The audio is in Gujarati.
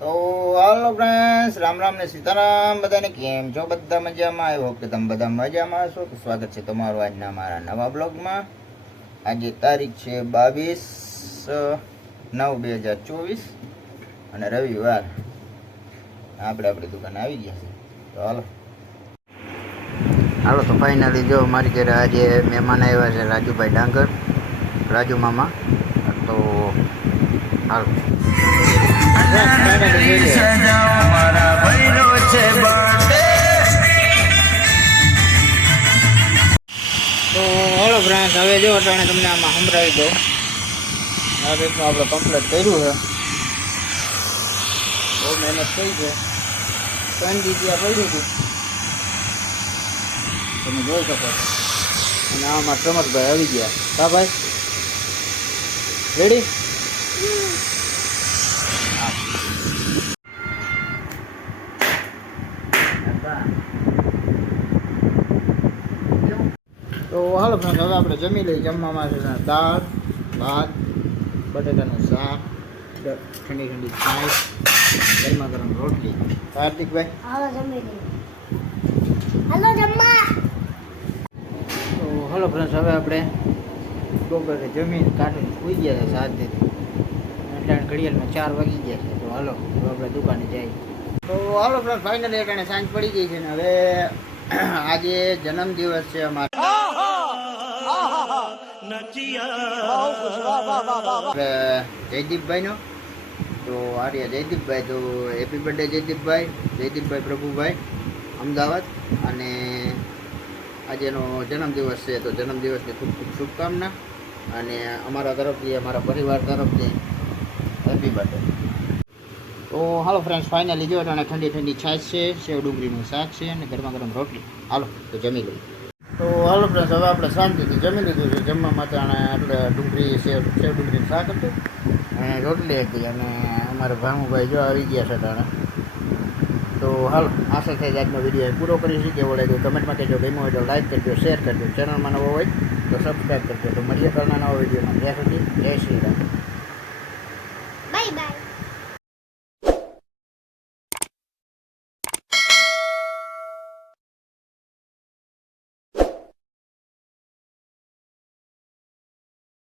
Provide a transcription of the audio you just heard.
તો હાલો ફ્રેન્ડ્સ, રામ રામ ને સીતારામ. બધાને કેમ છો? બધા મજામાં? આઈ હોપ કે તમે બધા મજામાં છો. તો સ્વાગત છે તમારું આજના મારા નવા બ્લોગમાં. આજે તારીખ છે 22/9/2024 અને રવિવાર. આપણે આપણી દુકાને આવી ગયા છે. તો હાલો તો ફાઇનલી જો મારી ઘરે આજે મહેમાન આવ્યા છે, રાજુભાઈ ડાંગર, રાજુ મામા. તો હાલો તો હલો ફ્રેન્ડ્સ, હવે જો અટાણે તમને આમાં સંભળાવી દઉં. આ રીતનું આપણે કમ્પ્લીટ કર્યું છે. બહુ મહેનત થઈ છે. 3 જગ્યા પડ્યું હતું, તમે જોઈ શકો. અને આમાં ચમકભાઈ આવી ગયા. હા ભાઈ, રેડી? તો હાલો ફ્રેન્ડ, હવે આપણે જમી લઈએ. જમવામાં છે દાળ, ભાત, બટાકાનું શાક, ઠંડી ઠંડી છાશ, ગરમા ગરમ રોટલી. કાર્તિકભાઈ હાલો જમી લઈએ. હાલો જમવા. તો હાલો ફ્રેન્ડ્સ, હવે આપણે બપોરે જમીને કાઢીને સૂઈ ગયા છે શાંતિથી. એટલે ઘડિયાળમાં 4 વાગી ગયા છે. તો હાલો તો આપણે દુકાને જઈએ. તો હાલો ફ્રેન્ડ, ફાઇનલી એટલે સાંજ પડી ગઈ છે ને હવે આજે જન્મદિવસ છે અમારો જયદીપભાઈનો. તો આર્ય જયદીપભાઈ, તો હેપી બર્થડે જયદીપભાઈ પ્રભુભાઈ અમદાવાદ. અને આજે એનો જન્મદિવસ છે, તો જન્મદિવસની ખૂબ ખૂબ શુભકામના. અને અમારા તરફથી, અમારા પરિવાર તરફથી હેપી બર્થડે. તો હાલો ફ્રેન્ડ્સ, ફાઇનલી જો અને ઠંડી ઠંડી છાશ છે, સેવ ડુંગળીનું શાક છે અને ગરમા ગરમ રોટલી. હાલો તો જમી લઈએ. તો હાલો ફ્રેન્ડ્સ, હવે આપણે શાંતિથી જમી લીધું છે. જમવા માટે એટલે ડુંગળી સેવ ડુંગળીનું શાક હતું અને રોટલી હતી. અને અમારા ભામુભાઈ જો આવી ગયા છે તાણે. તો હાલો, આશા થાય આજનો વિડીયો પૂરો કરીશું. કેવો લાગ્યો કમેન્ટમાં કહેજો. ગમ્યો હોય તો લાઈક કરજો, શેર કરજો. ચેનલમાં નવો હોય તો સબસ્ક્રાઈબ કરજો. તો મળીએ કાલના નવા વિડીયોમાં. ત્યાં સુધી જય શ્રી રામ.